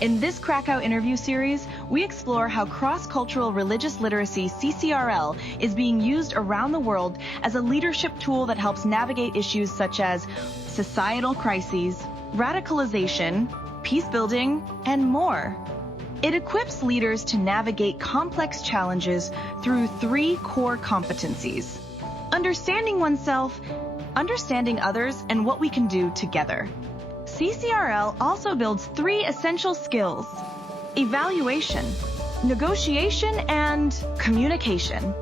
In this Krakow interview series, we explore how cross-cultural religious literacy, CCRL, is being used around the world as a leadership tool that helps navigate issues such as societal crises, radicalization, peace building, and more. It equips leaders to navigate complex challenges through 3 core competencies: understanding oneself, understanding others, and what we can do together. CCRL also builds 3 essential skills: evaluation, negotiation, and communication.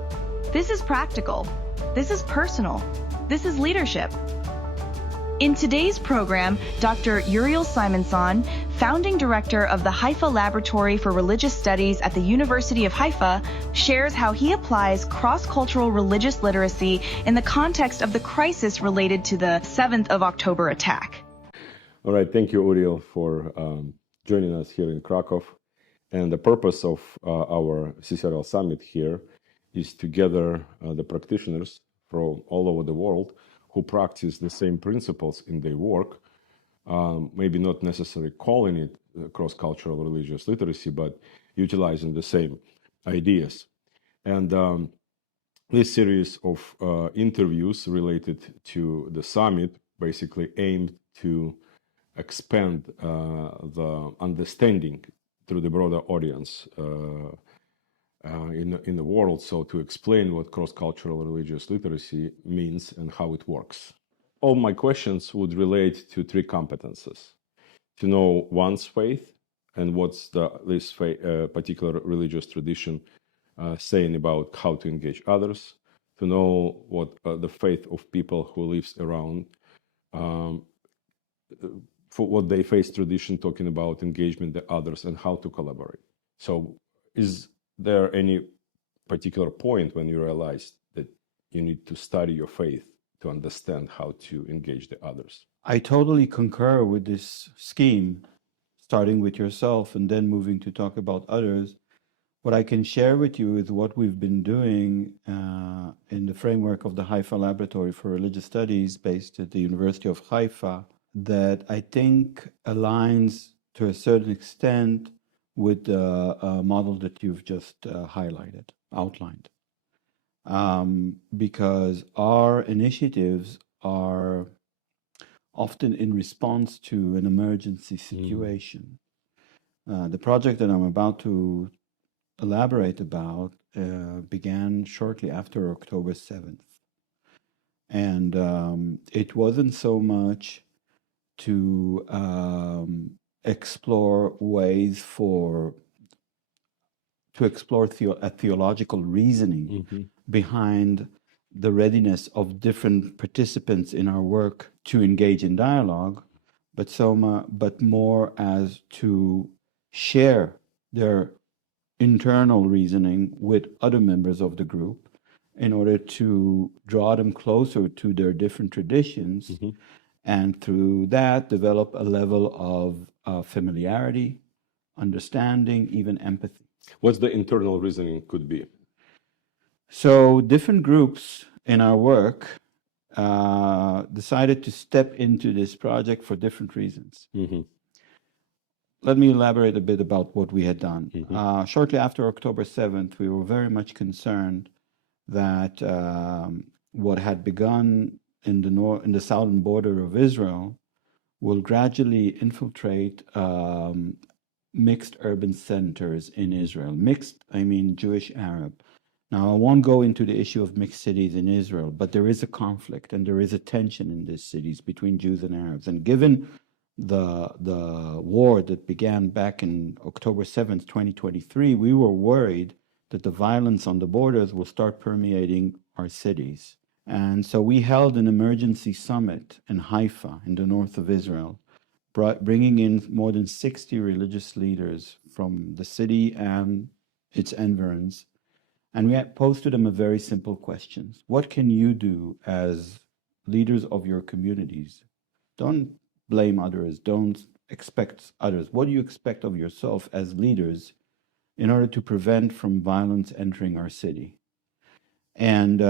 This is practical. This is personal. This is leadership. In today's program, Dr. Uriel Simonsohn, founding director of the Haifa Laboratory for Religious Studies at the University of Haifa, shares how he applies cross-cultural religious literacy in the context of the crisis related to the 7th of October attack. All right, thank you, Uriel, for joining us here in Krakow. And the purpose of our CCRL Summit here is to gather the practitioners from all over the world who practice the same principles in their work, maybe not necessarily calling it cross-cultural religious literacy, but utilizing the same ideas. And this series of interviews related to the summit basically aimed to expand the understanding through the broader audience in the world, so to explain what cross-cultural religious literacy means and how it works. All my questions would relate to 3 competences: to know one's faith and what's this particular religious tradition saying about how to engage others, to know what the faith of people who lives around for what they face tradition talking about engagement with others and how to collaborate. So is there any particular point when you realized that you need to study your faith to understand how to engage the others? I totally concur with this scheme, starting with yourself and then moving to talk about others. What I can share with you is what we've been doing in the framework of the Haifa Laboratory for Religious Studies based at the University of Haifa, that I think aligns to a certain extent with the model that you've just outlined. Because our initiatives are often in response to an emergency situation. The project that I'm about to elaborate about began shortly after October 7th. And it wasn't so much to explore ways to explore a theological reasoning behind the readiness of different participants in our work to engage in dialogue, but more as to share their internal reasoning with other members of the group in order to draw them closer to their different traditions, and through that develop a level of familiarity, understanding, even empathy. What's the internal reasoning could be? So different groups in our work decided to step into this project for different reasons. Let me elaborate a bit about what we had done. Shortly after October 7th, we were very much concerned that what had begun in the southern border of Israel will gradually infiltrate mixed urban centers in Israel. Mixed, I mean Jewish Arab. Now, I won't go into the issue of mixed cities in Israel, but there is a conflict and there is a tension in these cities between Jews and Arabs. And given the war that began back in October 7th, 2023, we were worried that the violence on the borders will start permeating our cities. And so we held an emergency summit in Haifa, in the north of Israel, bringing in more than 60 religious leaders from the city and its environs, And we posed to them a very simple question. What can you do as leaders of your communities? Don't blame others. Don't expect others. What do you expect of yourself as leaders in order to prevent from violence entering our city? And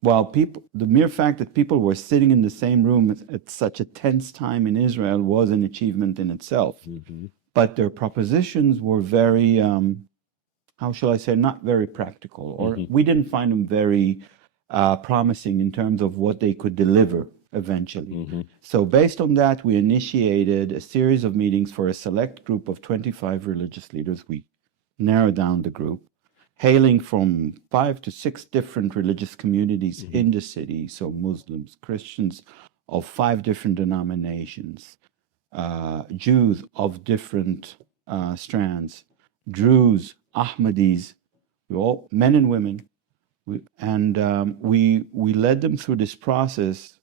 while the mere fact that people were sitting in the same room at such a tense time in Israel was an achievement in itself. But their propositions were very, how shall I say, not very practical, or we didn't find them very promising in terms of what they could deliver eventually. So based on that, we initiated a series of meetings for a select group of 25 religious leaders. We narrowed down the group, hailing from 5 to 6 different religious communities in the city, so Muslims, Christians of 5 different denominations, Jews of different strands, Druze, Ahmadis, all men and women. We led them through this process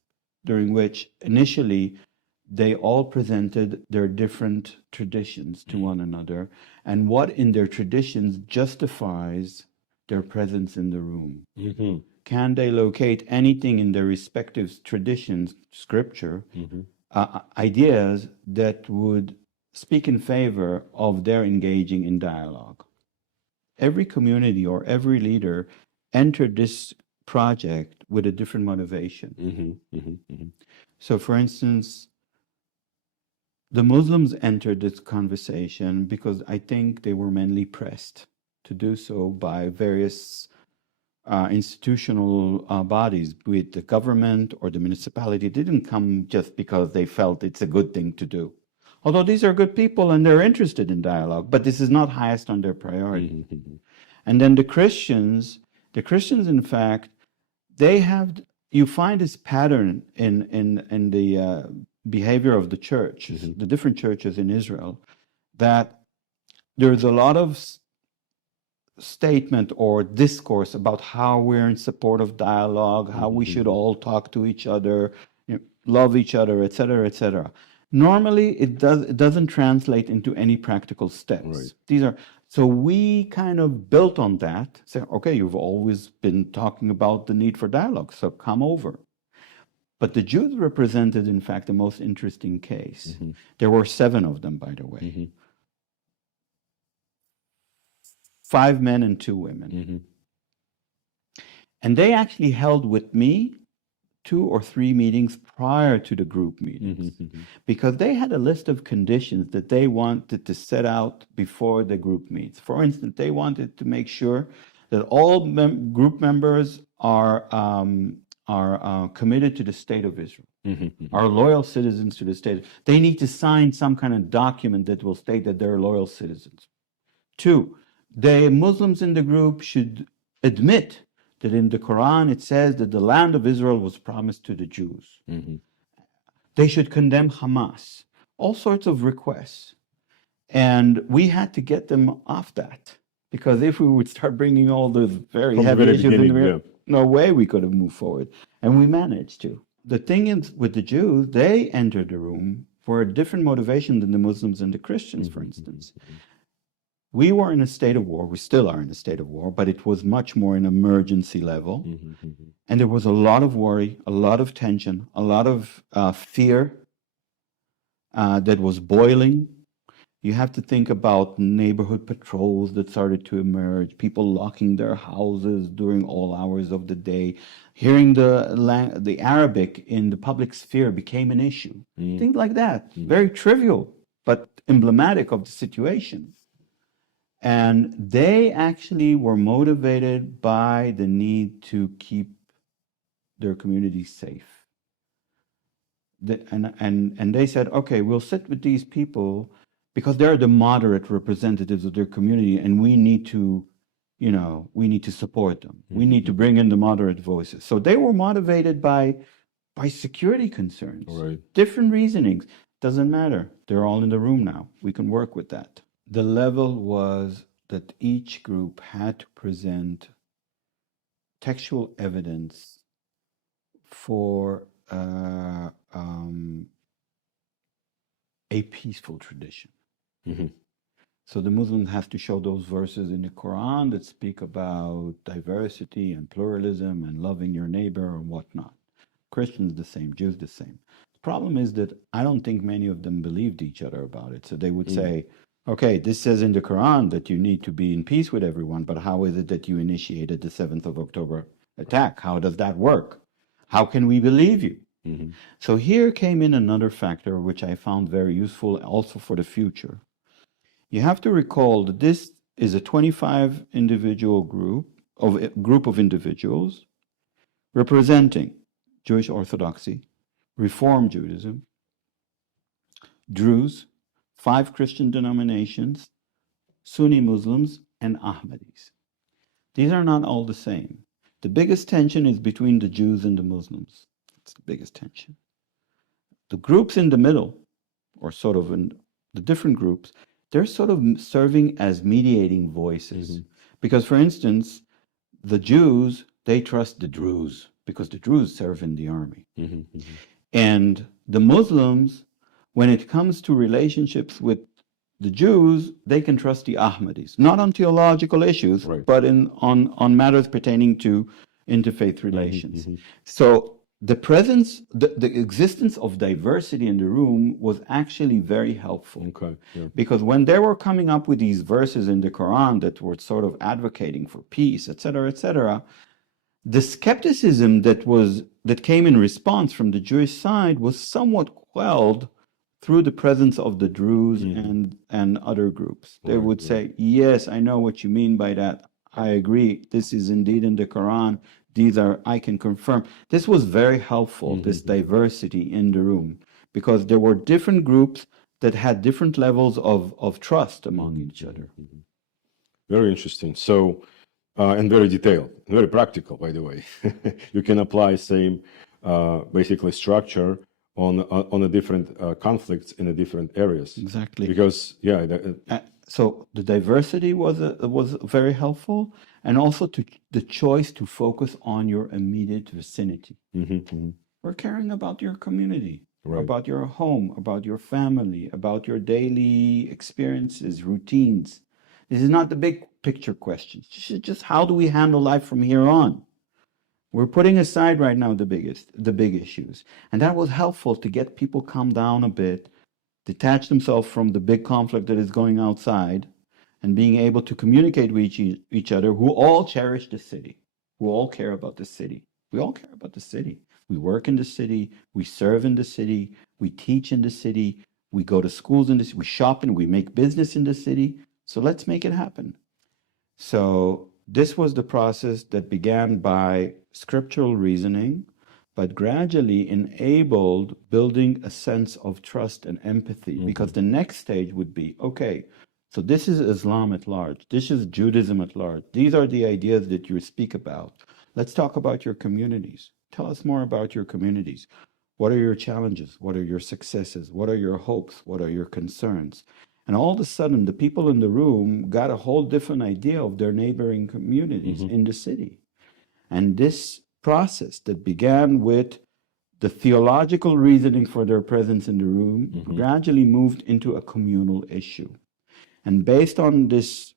during which initially they all presented their different traditions to one another and what in their traditions justifies their presence in the room. Can they locate anything in their respective traditions, scripture, ideas that would speak in favor of their engaging in dialogue? Every community or every leader entered this project with a different motivation. So, for instance, the Muslims entered this conversation because I think they were mainly pressed to do so by various institutional bodies, be it the government or the municipality. They didn't come just because they felt it's a good thing to do. Although these are good people and they're interested in dialogue, but this is not highest on their priority. And then the Christians, in fact, you find this pattern in the behavior of the churches, the different churches in Israel, that there's a lot of statement or discourse about how we're in support of dialogue, how we should all talk to each other, love each other, etc., etc. Normally, it doesn't translate into any practical steps. So we kind of built on that. Say, okay, you've always been talking about the need for dialogue, so come over. But the Jews represented, in fact, the most interesting case. There were 7 of them, by the way. 5 men and 2 women. And they actually held with me 2 or 3 meetings prior to the group meetings because they had a list of conditions that they wanted to set out before the group meets. For instance, they wanted to make sure that all group members are committed to the state of Israel, are loyal citizens to the state. They need to sign some kind of document that will state that they're loyal citizens. 2, the Muslims in the group should admit that in the Quran it says that the land of Israel was promised to the Jews. They should condemn Hamas. All sorts of requests. And we had to get them off that. Because if we would start bringing all those very heavy issues, no way we could have moved forward. And we managed to. The thing is, with the Jews, they entered the room for a different motivation than the Muslims and the Christians, for instance. We were in a state of war. We still are in a state of war, but it was much more an emergency level. And there was a lot of worry, a lot of tension, a lot of fear that was boiling. You have to think about neighborhood patrols that started to emerge, people locking their houses during all hours of the day. Hearing the Arabic in the public sphere became an issue. Things like that. Very trivial, but emblematic of the situation. And they actually were motivated by the need to keep their community safe. And they said, okay, we'll sit with these people because they're the moderate representatives of their community, and we need to support them. We need to bring in the moderate voices. So they were motivated by security concerns, different reasonings. Doesn't matter. They're all in the room now. We can work with that. The level was that each group had to present textual evidence for a peaceful tradition. So the Muslim has to show those verses in the Quran that speak about diversity and pluralism and loving your neighbor and whatnot. Christians the same, Jews the same. The problem is that I don't think many of them believed each other about it. So they would say, okay, this says in the Quran that you need to be in peace with everyone, but how is it that you initiated the 7th of October attack? How does that work? How can we believe you? So here came in another factor which I found very useful also for the future. You have to recall that this is a 25 individual group of individuals representing Jewish Orthodoxy, Reform Judaism, Druze, 5 Christian denominations, Sunni Muslims, and Ahmadis. These are not all the same. The biggest tension is between the Jews and the Muslims. It's the biggest tension. The groups in the middle, or sort of in the different groups, they're sort of serving as mediating voices. Because, for instance, the Jews, they trust the Druze because the Druze serve in the army. And the Muslims, when it comes to relationships with the Jews, they can trust the Ahmadis, not on theological issues, but on matters pertaining to interfaith relations. So the presence, the existence of diversity in the room was actually very helpful. Because when they were coming up with these verses in the Quran that were sort of advocating for peace, etc., the skepticism that came in response from the Jewish side was somewhat quelled through the presence of the Druze and other groups. They would say, yes, I know what you mean by that. I agree. This is indeed in the Quran. These are, I can confirm. This was very helpful, this diversity in the room, because there were different groups that had different levels of trust among each other. Very interesting. So, and very detailed, very practical, by the way. You can apply same, basically structure on the different conflicts in the different areas. Exactly. Because, so the diversity was very helpful, and also the choice to focus on your immediate vicinity. We're caring about your community, about your home, about your family, about your daily experiences, routines. This is not the big picture questions. This is just how do we handle life from here on? We're putting aside right now the big issues. And that was helpful to get people calm down a bit, detach themselves from the big conflict that is going outside, and being able to communicate with each other who all cherish the city, who all care about the city. We all care about the city. We work in the city, we serve in the city, we teach in the city, we go to schools in the city, we shop and we make business in the city. So let's make it happen. So this was the process that began by scriptural reasoning, but gradually enabled building a sense of trust and empathy, because the next stage would be, okay, so this is Islam at large, this is Judaism at large, these are the ideas that you speak about. Let's talk about your communities. Tell us more about your communities. What are your challenges? What are your successes? What are your hopes? What are your concerns? And all of a sudden, the people in the room got a whole different idea of their neighboring communities in the city. And this process that began with the theological reasoning for their presence in the room gradually moved into a communal issue. And based on this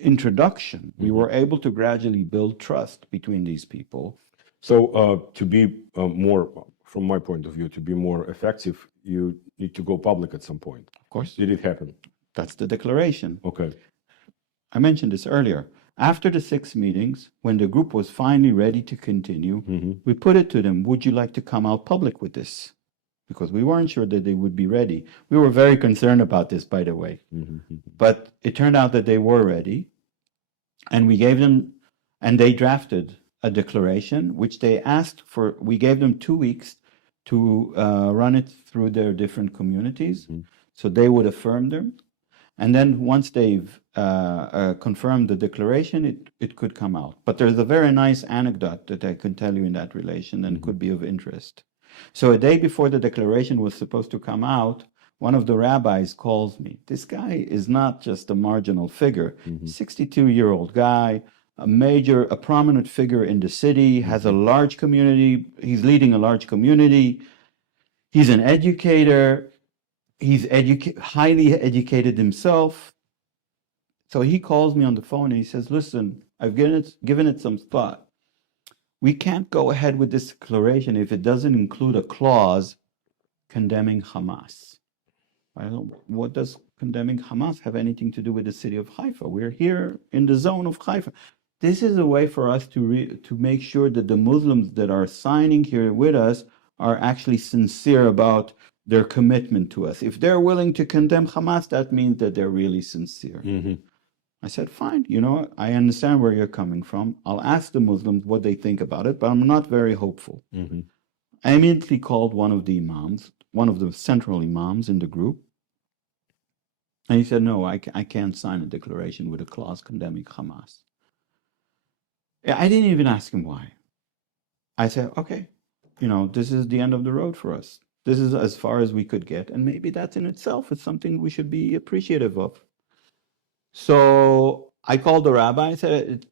introduction, we were able to gradually build trust between these people. So to be more, from my point of view, to be more effective, you need to go public at some point. Of course. Did it happen? That's the declaration. Okay. I mentioned this earlier. After the 6 meetings, when the group was finally ready to continue, we put it to them, would you like to come out public with this? Because we weren't sure that they would be ready. We were very concerned about this, by the way. But it turned out that they were ready. And we gave them, and they drafted a declaration, which they asked for. We gave them 2 weeks to run it through their different communities. So they would affirm them. And then once they've confirmed the declaration, it could come out. But there's a very nice anecdote that I can tell you in that relation and could be of interest. So a day before the declaration was supposed to come out, one of the rabbis calls me. This guy is not just a marginal figure. 62-year-old guy, a prominent figure in the city, has a large community. He's leading a large community. He's an educator. He's highly educated himself. So he calls me on the phone and he says, listen, I've given it some thought. We can't go ahead with this declaration if it doesn't include a clause condemning Hamas. What does condemning Hamas have anything to do with the city of Haifa? We're here in the zone of Haifa. This is a way for us to make sure that the Muslims that are signing here with us are actually sincere about their commitment to us. If they're willing to condemn Hamas, that means that they're really sincere. Mm-hmm. I said, fine, I understand where you're coming from. I'll ask the Muslims what they think about it, but I'm not very hopeful. Mm-hmm. I immediately called one of the imams, one of the central imams in the group, and he said, no, I can't sign a declaration with a clause condemning Hamas. I didn't even ask him why. I said, okay, this is the end of the road for us. This is as far as we could get, and maybe that in itself is something we should be appreciative of. So I called the rabbi and said,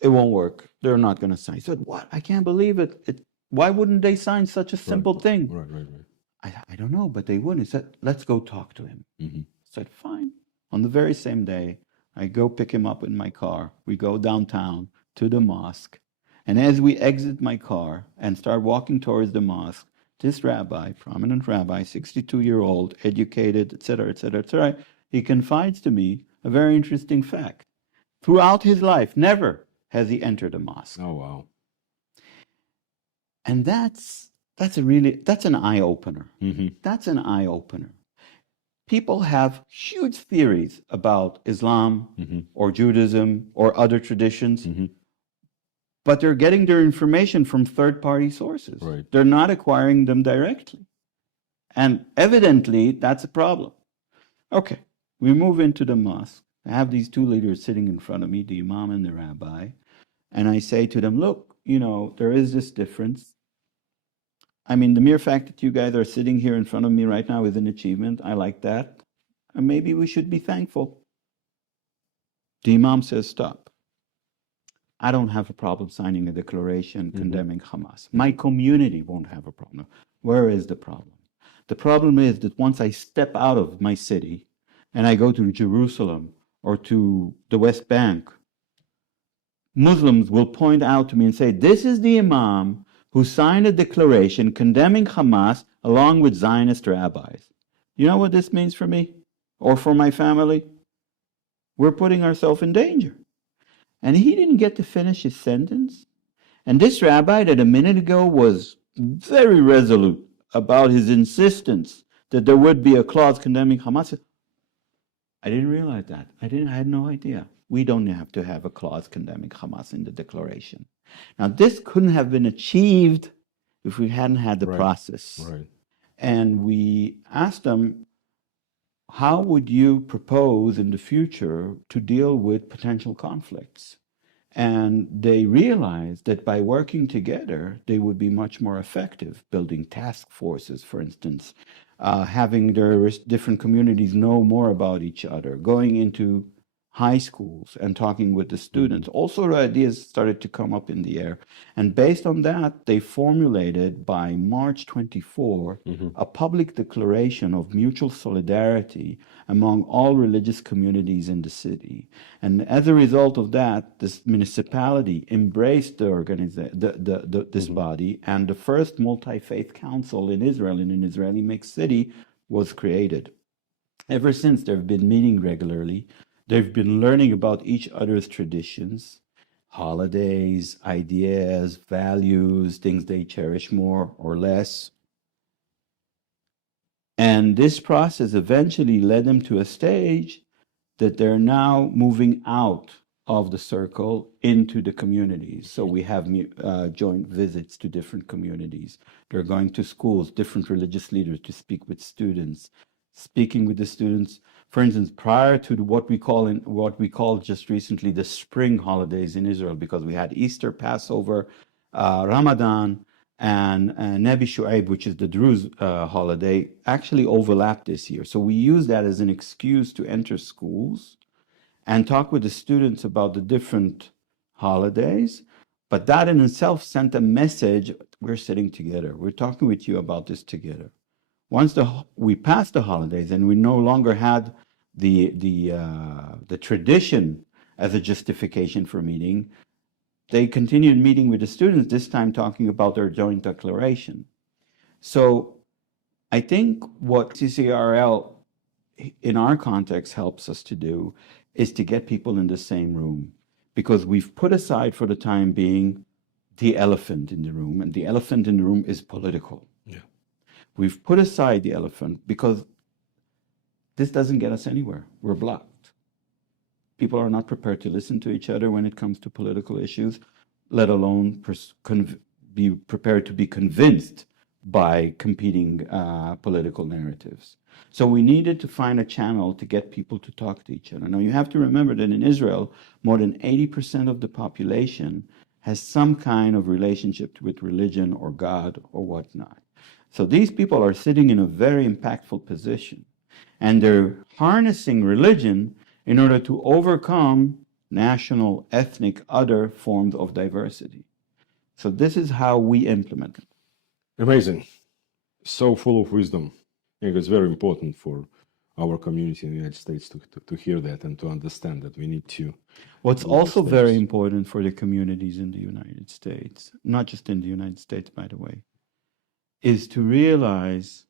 it won't work. They're not going to sign. He said, what? I can't believe it. Why wouldn't they sign such a simple thing? Right. I don't know, but they wouldn't. He said, let's go talk to him. Mm-hmm. I said, fine. On the very same day, I go pick him up in my car. We go downtown to the mosque. And as we exit my car and start walking towards the mosque, this rabbi, prominent rabbi, 62-year-old, educated, etc., he confides to me a very interesting fact. Throughout his life, never has he entered a mosque. Oh, wow. And that's an eye-opener. Mm-hmm. That's an eye-opener. People have huge theories about Islam mm-hmm. or Judaism or other traditions, mm-hmm. but they're getting their information from third-party sources. Right. They're not acquiring them directly. And evidently, that's a problem. Okay, we move into the mosque. I have these two leaders sitting in front of me, the imam and the rabbi, and I say to them, look, there is this difference. I mean, the mere fact that you guys are sitting here in front of me right now is an achievement. I like that. And maybe we should be thankful. The imam says, stop. I don't have a problem signing a declaration condemning Hamas. My community won't have a problem. Where is the problem? The problem is that once I step out of my city and I go to Jerusalem or to the West Bank, Muslims will point out to me and say, this is the imam who signed a declaration condemning Hamas along with Zionist rabbis. You know what this means for me or for my family? We're putting ourselves in danger. And he didn't get to finish his sentence. And this rabbi that a minute ago was very resolute about his insistence that there would be a clause condemning Hamas, I didn't realize that. I had no idea. We don't have to have a clause condemning Hamas in the declaration. Now, this couldn't have been achieved if we hadn't had the process. Right. And we asked them, how would you propose in the future to deal with potential conflicts? And they realized that by working together, they would be much more effective, building task forces, for instance, having their different communities know more about each other, going into high schools and talking with the students. All sort of ideas started to come up in the air. And based on that, they formulated by March 24 a public declaration of mutual solidarity among all religious communities in the city. And as a result of that, this municipality embraced this body, and the first multi-faith council in Israel, in an Israeli mixed city, was created. Ever since, they've been meeting regularly. They've been learning about each other's traditions, holidays, ideas, values, things they cherish more or less. And this process eventually led them to a stage that they're now moving out of the circle into the communities. So we have joint visits to different communities. They're going to schools, different religious leaders to speak with students, speaking with the students. For instance, prior to what we call just recently the spring holidays in Israel, because we had Easter, Passover, Ramadan, and Nebi Shu'aib, which is the Druze holiday, actually overlapped this year. So we use that as an excuse to enter schools and talk with the students about the different holidays. But that in itself sent a message, we're sitting together. We're talking with you about this together. Once we passed the holidays and we no longer had the tradition as a justification for meeting, they continued meeting with the students, this time talking about their joint declaration. So I think what CCRL in our context helps us to do is to get people in the same room, because we've put aside for the time being the elephant in the room, and the elephant in the room is political. Yeah. We've put aside the elephant because this doesn't get us anywhere. We're blocked. People are not prepared to listen to each other when it comes to political issues, let alone be prepared to be convinced by competing political narratives. So we needed to find a channel to get people to talk to each other. Now, you have to remember that in Israel, more than 80% of the population has some kind of relationship with religion or God or whatnot. So these people are sitting in a very impactful position, and they're harnessing religion in order to overcome national, ethnic, other forms of diversity. So this is how we implement it. Amazing. So full of wisdom. I think it's very important for our community in the United States to hear that and to understand that we need to. What's also very important for the communities in the United States, not just in the United States, by the way, is to realize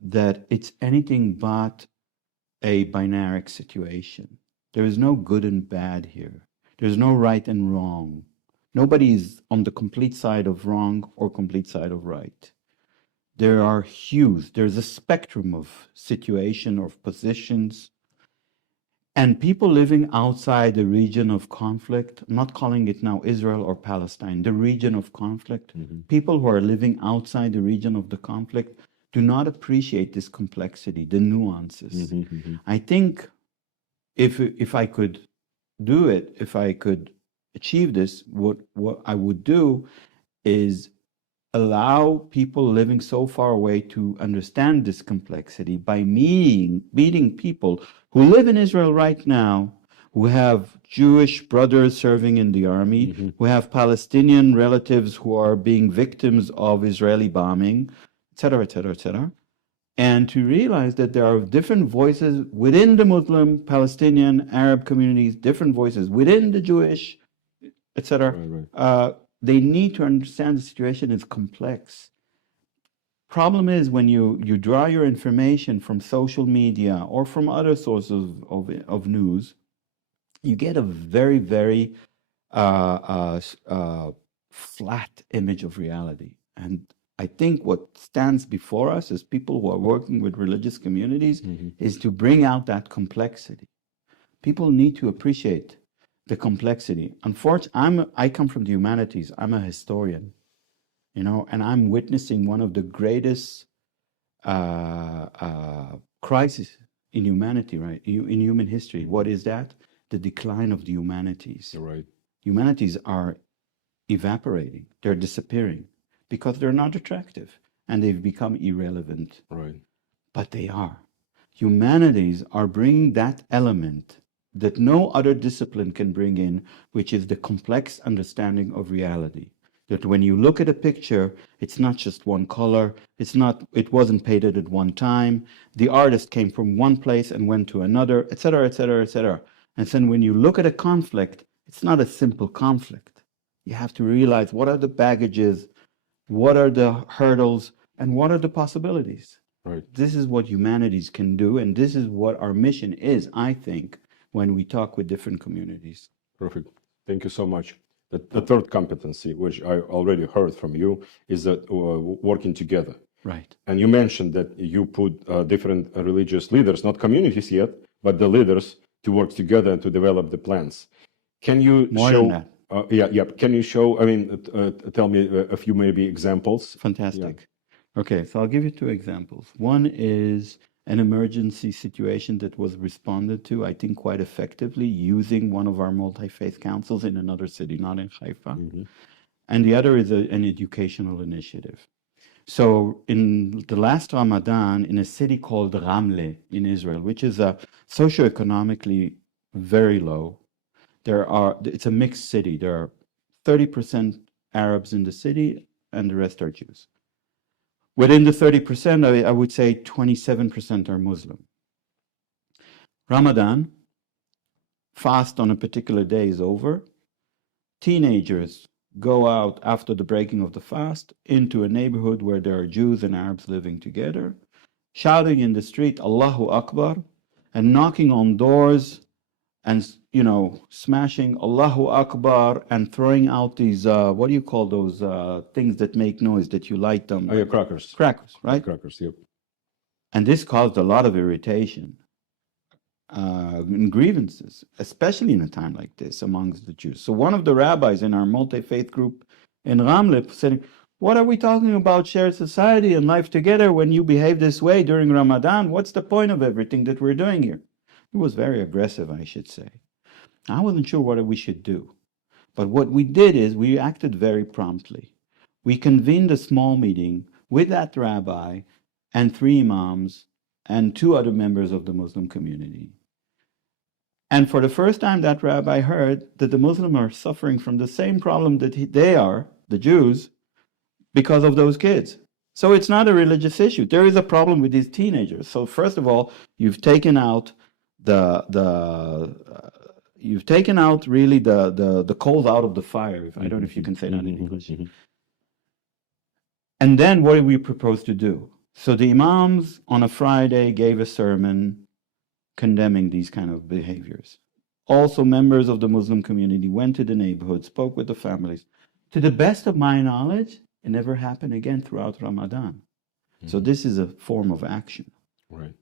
that it's anything but a binary situation. There is no good and bad here. There's no right and wrong. Nobody is on the complete side of wrong or complete side of right. There are hues. There's a spectrum of situation or positions. And people living outside the region of conflict, I'm not calling it now Israel or Palestine, the region of conflict, people who are living outside the region of the conflict do not appreciate this complexity, the nuances. I think if I could do it, if I could achieve this, what I would do is allow people living so far away to understand this complexity by meeting people who live in Israel right now, who have Jewish brothers serving in the army, who have Palestinian relatives who are being victims of Israeli bombing, etc., etc., etc., and to realize that there are different voices within the Muslim, Palestinian, Arab communities, different voices within the Jewish, etc. Right. They need to understand the situation is complex. Problem is when you draw your information from social media or from other sources of news, you get a very, very flat image of reality. And I think what stands before us as people who are working with religious communities is to bring out that complexity. People need to appreciate the complexity. Unfortunately, I come from the humanities. I'm a historian, and I'm witnessing one of the greatest crises in humanity, right? In human history. What is that? The decline of the humanities. Right. Humanities are evaporating. They're disappearing because they're not attractive and they've become irrelevant. Right. But they are. Humanities are bringing that element that no other discipline can bring in, which is the complex understanding of reality. That when you look at a picture, it's not just one color, it wasn't painted at one time, the artist came from one place and went to another, etc., etc., etc. And then when you look at a conflict, it's not a simple conflict. You have to realize what are the baggages, what are the hurdles, and what are the possibilities. Right. This is what humanities can do, and this is what our mission is, I think, when we talk with different communities. Perfect. Thank you so much. The third competency, which I already heard from you, is that working together. Right. And you mentioned that you put different religious leaders, not communities yet, but the leaders to work together and to develop the plans. Can you More show? than that. Yeah. Can you show? I mean, tell me a few maybe examples. Fantastic. Yeah. Okay, so I'll give you two examples. One is an emergency situation that was responded to, I think, quite effectively using one of our multi-faith councils in another city, not in Haifa. And the other is an educational initiative. So in the last Ramadan, in a city called Ramle in Israel, which is socioeconomically very low, it's a mixed city. There are 30% Arabs in the city and the rest are Jews. Within the 30%, I would say 27% are Muslim. Ramadan, fast on a particular day is over. Teenagers go out after the breaking of the fast into a neighborhood where there are Jews and Arabs living together, shouting in the street, Allahu Akbar, and knocking on doors and, smashing Allahu Akbar and throwing out these, what do you call those things that make noise that you light them? Oh, yeah, crackers. Crackers, right? Crackers, yep. And this caused a lot of irritation and grievances, especially in a time like this amongst the Jews. So one of the rabbis in our multi-faith group in Ramle said, what are we talking about shared society and life together when you behave this way during Ramadan? What's the point of everything that we're doing here? He was very aggressive, I should say. I wasn't sure what we should do. But what we did is we acted very promptly. We convened a small meeting with that rabbi and 3 imams and 2 other members of the Muslim community. And for the first time, that rabbi heard that the Muslims are suffering from the same problem that they are, the Jews, because of those kids. So it's not a religious issue. There is a problem with these teenagers. So first of all, you've taken out you've taken out really the coals out of the fire. I don't know if you can say that in English. And then what do we propose to do? So the imams on a Friday gave a sermon condemning these kind of behaviors. Also, members of the Muslim community went to the neighborhood, spoke with the families. To the best of my knowledge, it never happened again throughout Ramadan. So this is a form of action. Right.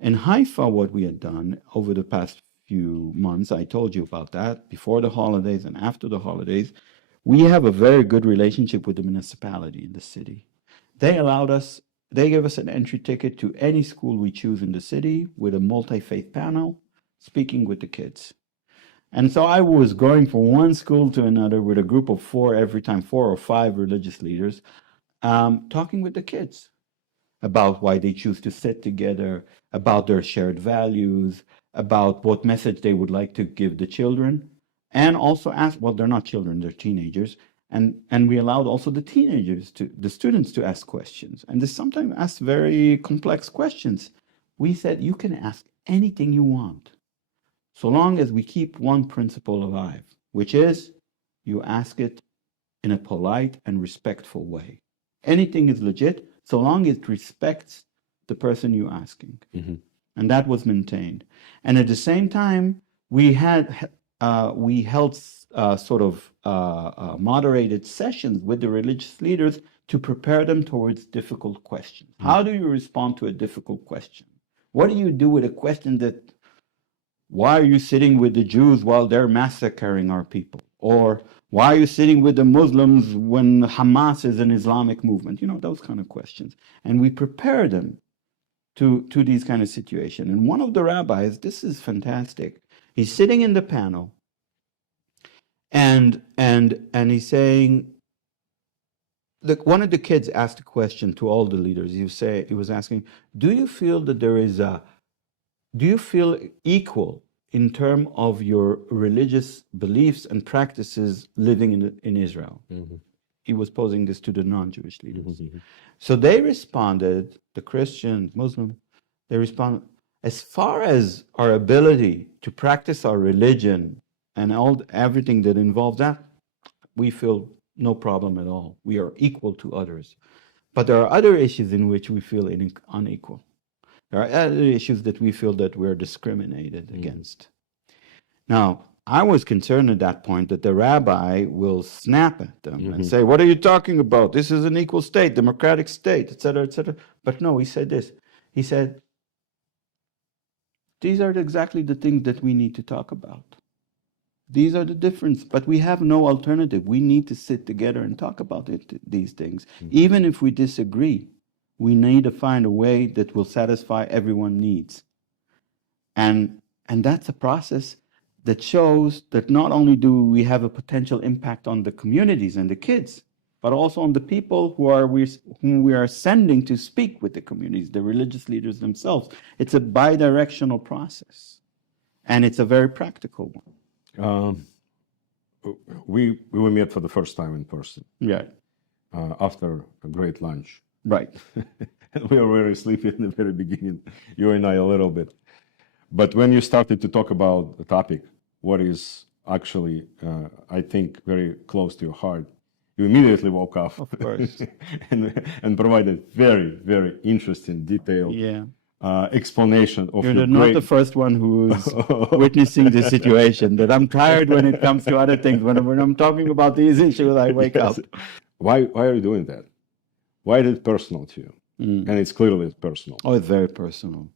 In Haifa, what we had done over the past few months, I told you about that, before the holidays and after the holidays, we have a very good relationship with the municipality in the city. They gave us an entry ticket to any school we choose in the city with a multi-faith panel, speaking with the kids. And so I was going from one school to another with a group of 4 every time, 4 or 5 religious leaders, talking with the kids about why they choose to sit together, about their shared values, about what message they would like to give the children, and also ask, well, they're not children, they're teenagers, and we allowed also the students to ask questions. And they sometimes ask very complex questions. We said, you can ask anything you want, so long as we keep one principle alive, which is you ask it in a polite and respectful way. Anything is legit, so long as it respects the person you're asking. And that was maintained. And at the same time, we held moderated sessions with the religious leaders to prepare them towards difficult questions. How do you respond to a difficult question? What do you do with a question that, why are you sitting with the Jews while they're massacring our people? Or why are you sitting with the Muslims when Hamas is an Islamic movement? Those kind of questions. And we prepare them to these kind of situations. And one of the rabbis, this is fantastic, he's sitting in the panel and he's saying, look, one of the kids asked a question to all the leaders. He was asking, do you feel equal in terms of your religious beliefs and practices living in Israel? He was posing this to the non-Jewish leaders. So they responded, the Christians, Muslims, they responded, as far as our ability to practice our religion and everything that involves that, we feel no problem at all. We are equal to others. But there are other issues in which we feel unequal. There are other issues that we feel that we're discriminated against. Now, I was concerned at that point that the rabbi will snap at them and say, what are you talking about? This is an equal state, democratic state, etc., etc. But no, he said this. He said, these are exactly the things that we need to talk about. These are the difference, but we have no alternative. We need to sit together and talk about these things. Even if we disagree, we need to find a way that will satisfy everyone's needs. And that's a process that shows that not only do we have a potential impact on the communities and the kids, but also on the people whom we are sending to speak with the communities, the religious leaders themselves. It's a bidirectional process, and it's a very practical one. We met for the first time in person. Yeah. After a great lunch Right. And we were very sleepy in the very beginning, you and I a little bit. But when you started to talk about the topic, what is actually, I think, very close to your heart, you immediately woke up. Of course. and provided very, very interesting, detailed Yeah. Explanation of You're your not great... the first one who's witnessing the situation, that I'm tired when it comes to other things. When I'm talking about these issues, I wake Yes. up. Why are you doing that? Why is it personal to you? And it's clearly personal. Oh, it's very personal.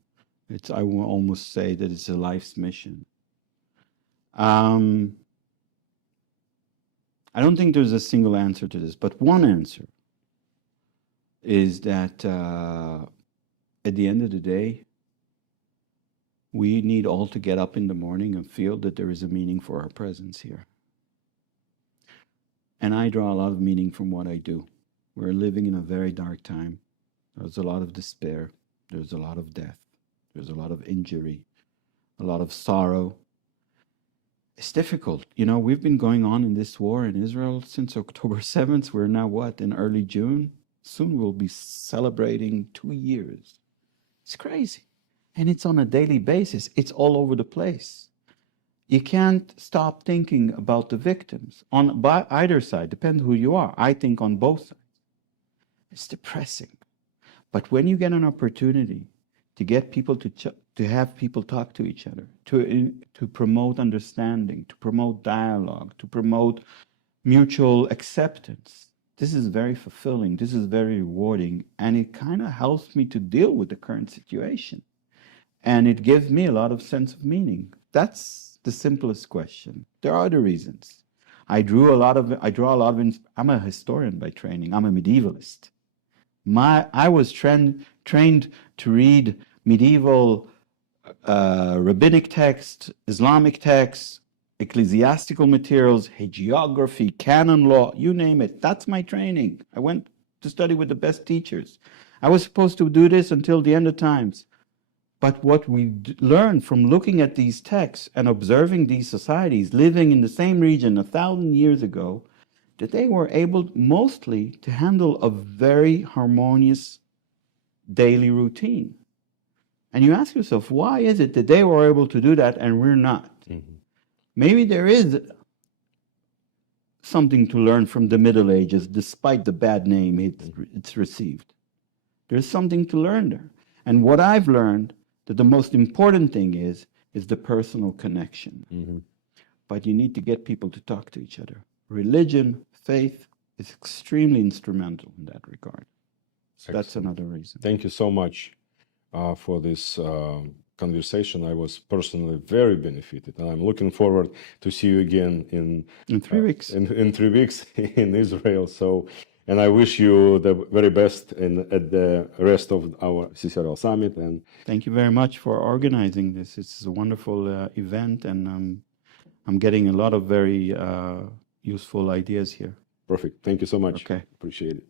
I will almost say that it's a life's mission. I don't think there's a single answer to this, but one answer is that at the end of the day, we need all to get up in the morning and feel that there is a meaning for our presence here. And I draw a lot of meaning from what I do. We're living in a very dark time. There's a lot of despair. There's a lot of death. There's a lot of injury, a lot of sorrow. It's difficult. You know, we've been going on in this war in Israel since October 7th. We're now, in early June? Soon we'll be celebrating 2 years. It's crazy. And it's on a daily basis. It's all over the place. You can't stop thinking about the victims by either side, depends who you are. I think on both sides. It's depressing. But when you get an opportunity to get people to have people talk to each other, to promote understanding, to promote dialogue, to promote mutual acceptance, this is very fulfilling. This is very rewarding, and it kind of helps me to deal with the current situation. And it gives me a lot of sense of meaning. That's the simplest question. There are other reasons. I draw a lot of. I'm a historian by training. I'm a medievalist. I was trained to read medieval rabbinic texts, Islamic texts, ecclesiastical materials, hagiography, canon law, you name it. That's my training. I went to study with the best teachers. I was supposed to do this until the end of times. But what we learned from looking at these texts and observing these societies living in the same region 1,000 years ago, that they were able mostly to handle a very harmonious daily routine. And you ask yourself, why is it that they were able to do that and we're not? Mm-hmm. Maybe there is something to learn from the Middle Ages, despite the bad name it's received. There's something to learn there. And what I've learned, that the most important thing is the personal connection. Mm-hmm. But you need to get people to talk to each other. Religion, faith is extremely instrumental in that regard. So that's another reason. Thank you so much for this conversation. I was personally very benefited, and I'm looking forward to see you again in 3 weeks. In 3 weeks in Israel. So, and I wish you the very best at the rest of our CCRL Summit. And thank you very much for organizing this. It's a wonderful event, and I'm getting a lot of very useful ideas here. Perfect. Thank you so much. Okay. Appreciate it.